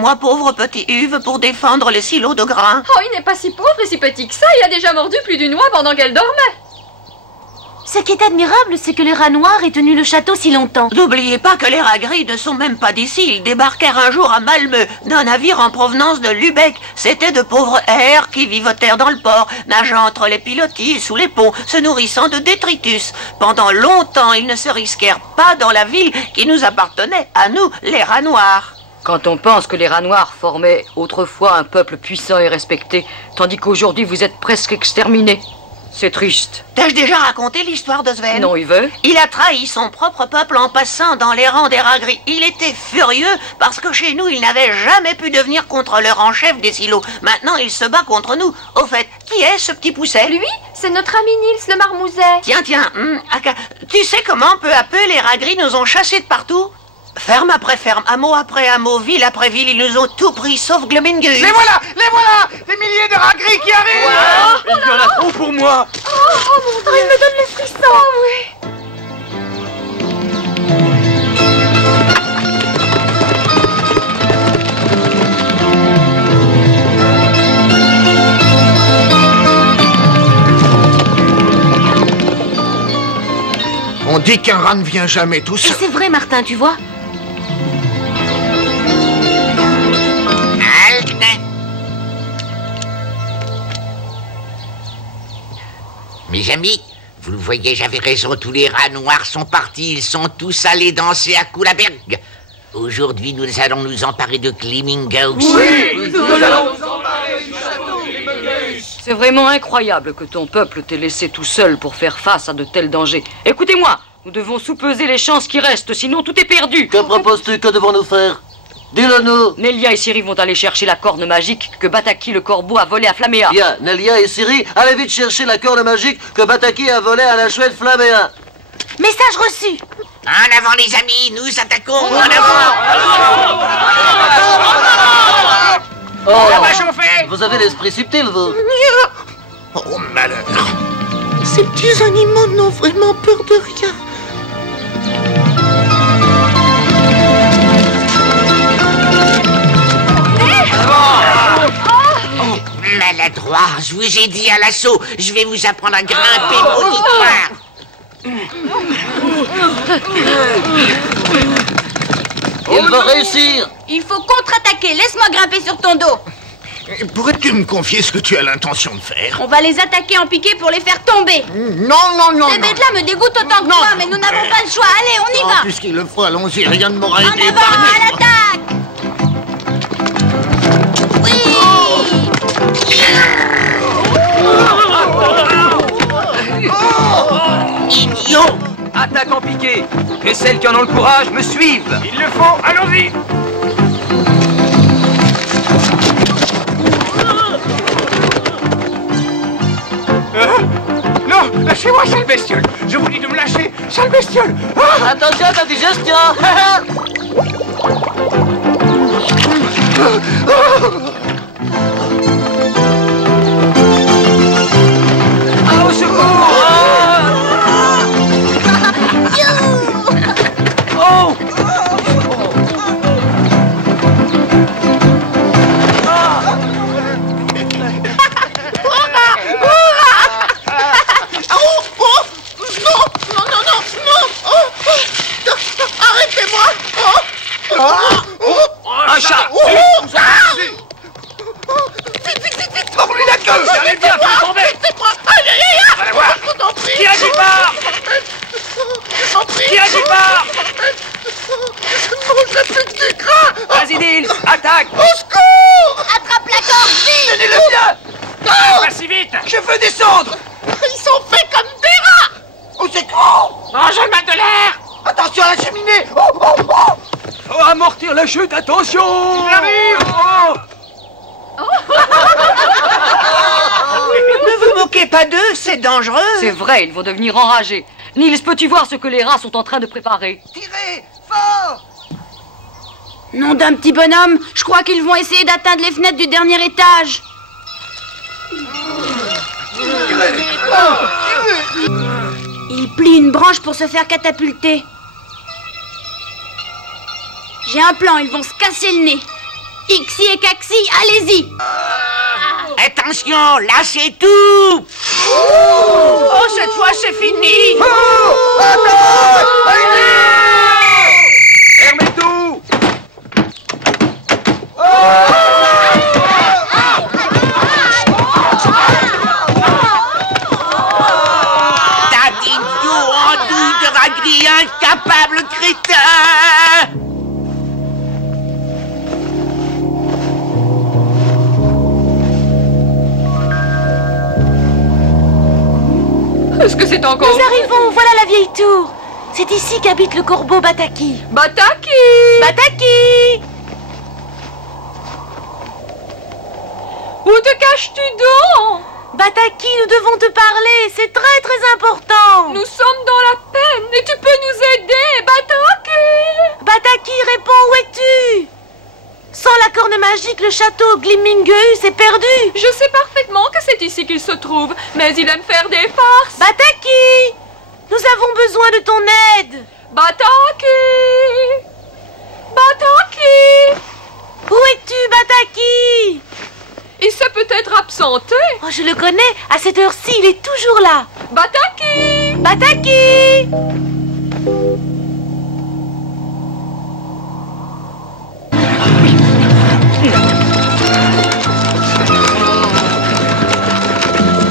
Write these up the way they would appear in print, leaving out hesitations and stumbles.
moi pauvre petit Uve, pour défendre les silos de grains. Oh, il n'est pas si pauvre et si petit que ça. Il a déjà mordu plus d'une oie pendant qu'elle dormait. Ce qui est admirable, c'est que les rats noirs aient tenu le château si longtemps. N'oubliez pas que les rats gris ne sont même pas d'ici. Ils débarquèrent un jour à Malmö d'un navire en provenance de Lübeck. C'étaient de pauvres hères qui vivotèrent dans le port, nageant entre les pilotis et sous les ponts, se nourrissant de détritus. Pendant longtemps, ils ne se risquèrent pas dans la ville qui nous appartenait, à nous, les rats noirs. Quand on pense que les rats noirs formaient autrefois un peuple puissant et respecté, tandis qu'aujourd'hui vous êtes presque exterminés. C'est triste. T'ai-je déjà raconté l'histoire de Sven? Non, Uwe. Il a trahi son propre peuple en passant dans les rangs des rats gris. Il était furieux parce que chez nous, il n'avait jamais pu devenir contre-leur en chef des silos. Maintenant, il se bat contre nous. Au fait, qui est ce petit pousset? Lui, c'est notre ami Nils le marmouset. Tiens, tu sais comment peu à peu les rats gris nous ont chassés de partout? Ferme après ferme, hameau après hameau, ville après ville, ils nous ont tout pris, sauf Glummingus. Les voilà! Des milliers de rats gris qui arrivent! Il y en a trop pour moi! Oh mon Dieu, il me donne les frissons, On dit qu'un rat ne vient jamais tout Et seul. c'est vrai, Martin, tu vois. Mes amis, vous le voyez, j'avais raison, tous les rats noirs sont partis, ils sont tous allés danser à Kullaberg. Aujourd'hui, nous allons nous emparer de Glummingus. Oui, nous allons nous emparer du château Glummingus. C'est vraiment incroyable que ton peuple t'ait laissé tout seul pour faire face à de tels dangers. Écoutez-moi, nous devons soupeser les chances qui restent, sinon tout est perdu. Que proposes-tu? Que devons-nous faire? Dis-le-nous. Nelia et Ciri vont aller chercher la corne magique que Bataki le corbeau a volée à Flaméa. Bien, Nelia et Ciri, allez vite chercher la corne magique que Bataki a volée à la chouette Flaméa. Message reçu. En avant les amis, nous attaquons, en avant. Oh, Ça va chauffer! vous avez l'esprit subtil, vous. Oh, malheur! Ces petits animaux n'ont vraiment peur de rien. Maladroit, je vous ai dit à l'assaut, je vais vous apprendre à grimper vos victoires. Il va réussir. Il faut contre-attaquer. Laisse-moi grimper sur ton dos. Pourrais-tu me confier ce que tu as l'intention de faire? On va les attaquer en piqué pour les faire tomber. Non. Ces bêtes-là me dégoûtent autant que toi, mais nous n'avons pas le choix. Allez, on y va. Puisqu'il le faut, allons-y, rien ne m'aura En été avant, à l'attaque. Idiot! Attaque en piqué. Et celles qui en ont le courage me suivent. Il le faut, allons-y! Non, lâchez-moi, sale bestiole! Je vous dis de me lâcher, sale bestiole! Ah! Attention à ta digestion. Ah, au secours! Oh! Un chat! Mors-lui la queue! Allez bien, fais tomber! On va la voir! Qui agit pas? Qui agit pas? Je ne mangerai plus que du gras! Vas-y, Nils, attaque! Au secours! Attrape la corde, vite. Tenez-le bien! Pas si vite! Je veux descendre! Ils sont faits comme des rats! Au secours! Oh, je mets de l'air! Attention à la cheminée! Oh! Faut amortir la chute, attention! Oh! Ne vous moquez pas d'eux, c'est dangereux. C'est vrai, ils vont devenir enragés. Nils, peux-tu voir ce que les rats sont en train de préparer? Tirez! Fort! Nom d'un petit bonhomme, je crois qu'ils vont essayer d'atteindre les fenêtres du dernier étage. Ils plient une branche pour se faire catapulter. J'ai un plan, ils vont se casser le nez. Ixi et Caxi, allez-y. Attention, là c'est tout. Oh, cette fois, c'est fini. Fermez tout. T'as dit tout en douille de raillerie, incapable crétin. Est-ce que c'est encore... Nous arrivons, voilà la vieille tour. C'est ici qu'habite le corbeau Bataki. Bataki! Bataki! Où te caches-tu donc? Bataki, nous devons te parler, c'est très très important. Nous sommes dans la peine et tu peux nous aider, Bataki! Bataki, réponds, où es-tu? Sans la corne magique, le château Glimmingeus est perdu. Je sais parfaitement que c'est ici qu'il se trouve, mais il aime faire des farces. Bataki, nous avons besoin de ton aide. Bataki! Bataki! Où es-tu, Bataki? Il s'est peut-être absenté. Oh, je le connais, à cette heure-ci, il est toujours là. Bataki! Bataki!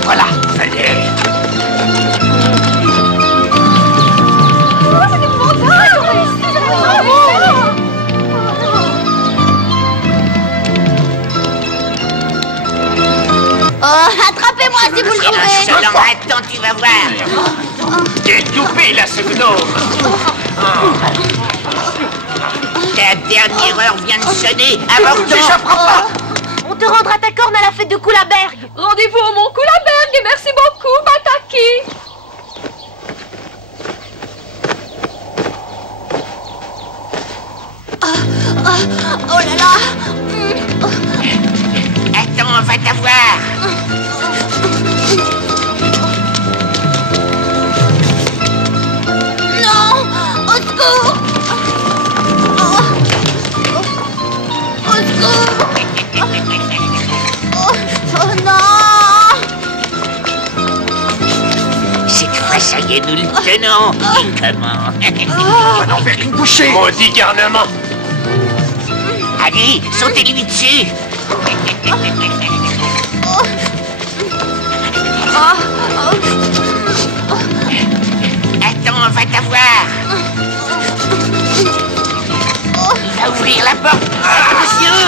Voilà, ça y est. Oh, attrapez-moi si vous le trouvez. Insolent, attends, tu vas voir. T'es toupé, là, ce gnome. Ta dernière heure vient de sonner. Avorton. T'échapperas pas. On te rendra ta corne à la fête de Coulaberg. Rendez-vous au Mont Coulaberg et merci beaucoup, Bataki! Oh là là. Attends, on va t'avoir. Non, au secours. Au secours. Oh non. Cette fois, ça y est, nous le tenons. Comment? On va n'en faire qu'une bouchée. Maudit garnement. Allez, sautez-lui dessus. Attends, on va t'avoir. Il va ouvrir la porte. Attention.